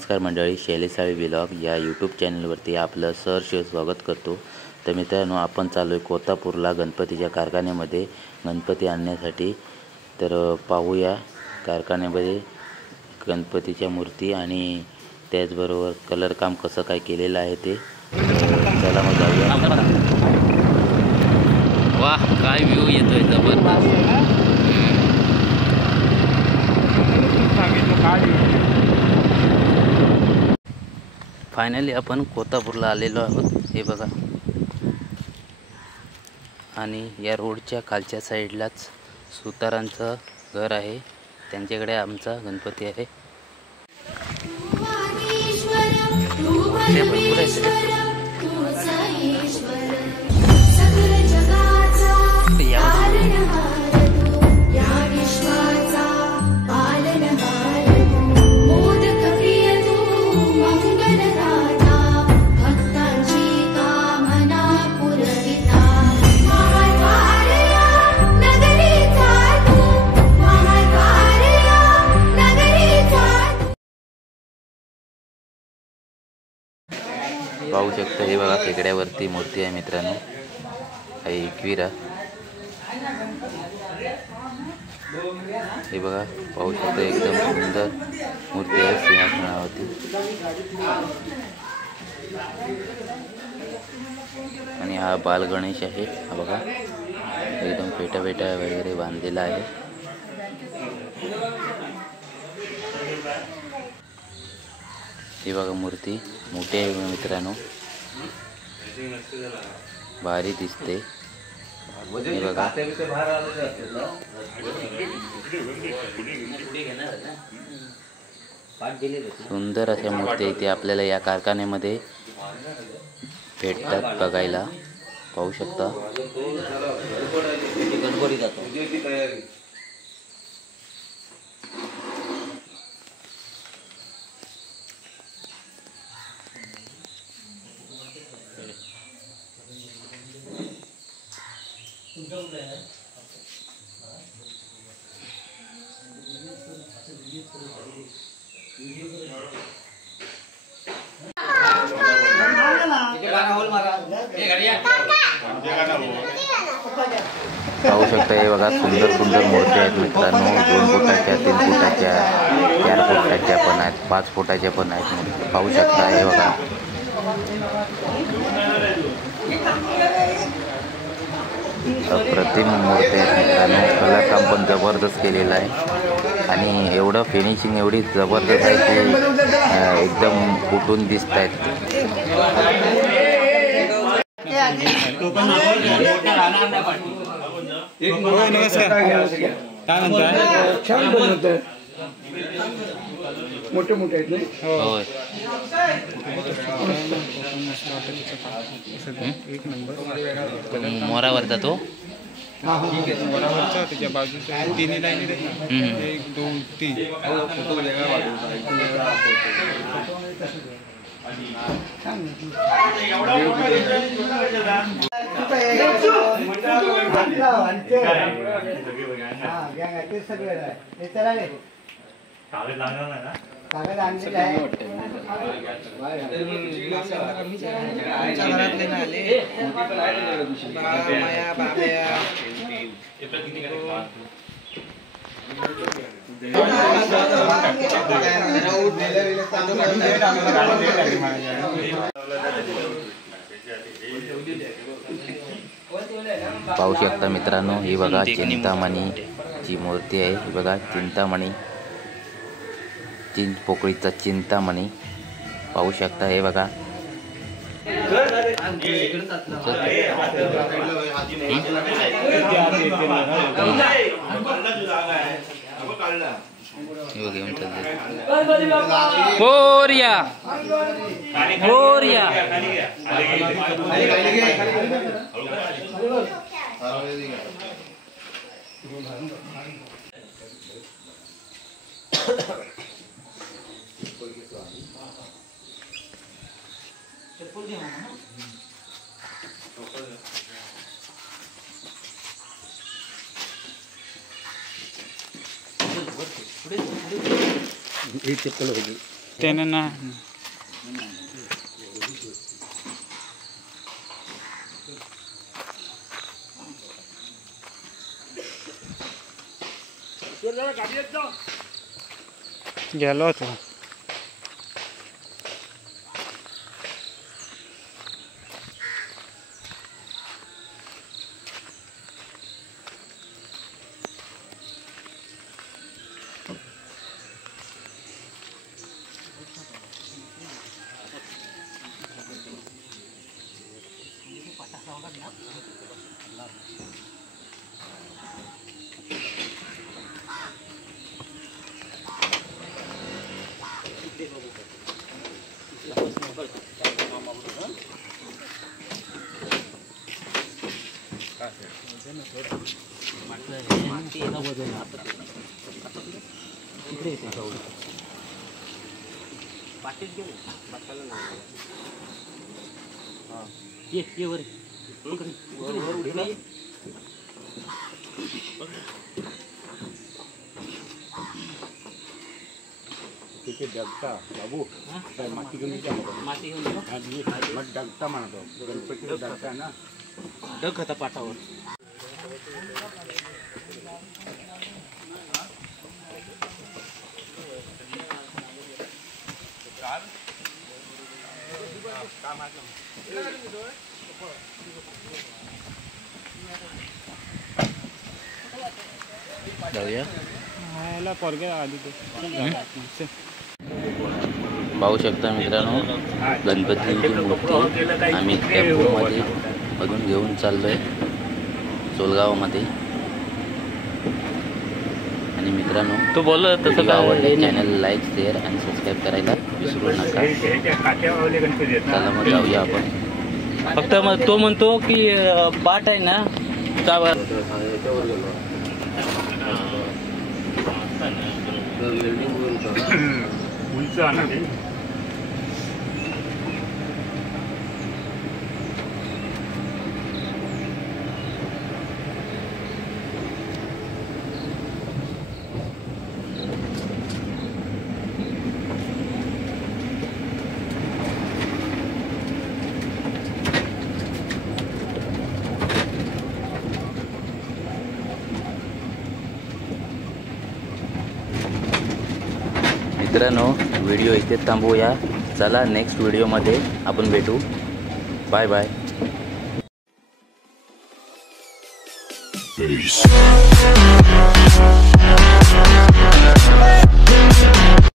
नमस्कार मंडळी, शैलेश साळवी व्लॉग या यूट्यूब चॅनलवरती आपलं सहर्ष स्वागत करतो। तर मित्रांनो, आपण चालू आहे कोतापूरला गणपतीच्या कारखान्यामध्ये गणपती आणण्यासाठी। तर पाहूया कारखान्यामध्ये गणपतीच्या मूर्ती आणि त्याचबरोबर कलर काम कसं काय केलेलं आहे ते। चला मग जाऊया। वाह, काय व्ह्यू येतोय जबरदस्त। फायनली आपण कोतापूरला आलेलो आहोत। हे बघा, आणि या रोडच्या खालच्या साईडलाच सुतारांचं घर आहे, त्यांच्याकडे आमचा गणपती आहे। ते भरपूर आहे। पाहू शकता, हे बघा टेकड्यावरती मूर्ती आहे मित्रांनो, आहे एकविरा। हे बघा, पाहू शकता एकदम सुंदर मूर्ती आहे सिंहासनावरती। आणि हा बाल गणेश आहे, हा बघा एकदम पेटा वगैरे बांधलेला आहे। ही बघा मूर्ती मोठी आहे मित्रांनो, भारी दिसते। हे बघा, सुंदर अशा मूर्ती इथे आपल्याला या कारखान्यामध्ये भेटतात बघायला, पाहू शकता। पाहू शकता, हे बघा सुंदर सुंदर मूर्ती आहेत मित्रांनो। 2 फुटाच्या, 3 फुटाच्या, 4 फुटाच्या पण आहेत, 5 फुटाच्या पण आहेत मूर्ती। पाहू शकता, हे बघा अप्रतिम मूर्ती आहेत मित्रांनो। कलर काम पण जबरदस्त केलेलं आहे, आणि एवढं फिनिशिंग एवढी जबरदस्त आहे की एकदम फुटून दिसत आहेत। मोठे मोठे आहेत नाही? होय, एक नंबर मोरावरचा तो मोरावरचा, त्याच्या बाजूचा 3 लाईन, 1 2 3 पाहू शकता मित्रांनो, ही बघा चिंतामणीची मूर्ती आहे। ही बघा चिंतामणी, पोकळीचा चिंतामणी पाहू शकता। हे बघा, मोरया मोरया। हे चप्पल होती। त्याने ना गेलो होतो. जगता बाबू माती घेऊन मग जगता म्हणतो गणपती जगता ना डग होता पाठावर. जाऊया. पाहू शकता मित्रांनो, गणपतीची मूर्ती आम्ही टेम्पोमध्ये मधून घेऊन चाललोय सोलगावमध्ये. आणि मित्रांनो, तो बोल तसं आवडले चॅनल लाईक शेअर आणि सबस्क्राईब करायला विसरू नका. चला मग जाऊया आपण. फक्त मग तो म्हणतो की पाठ आहे ना त्यावर उंच आणा ते. मित्रांनो, व्हिडिओ इथे थांबवूया. चला नेक्स्ट व्हिडिओमध्ये आपण भेटू. Bye bye. Peace.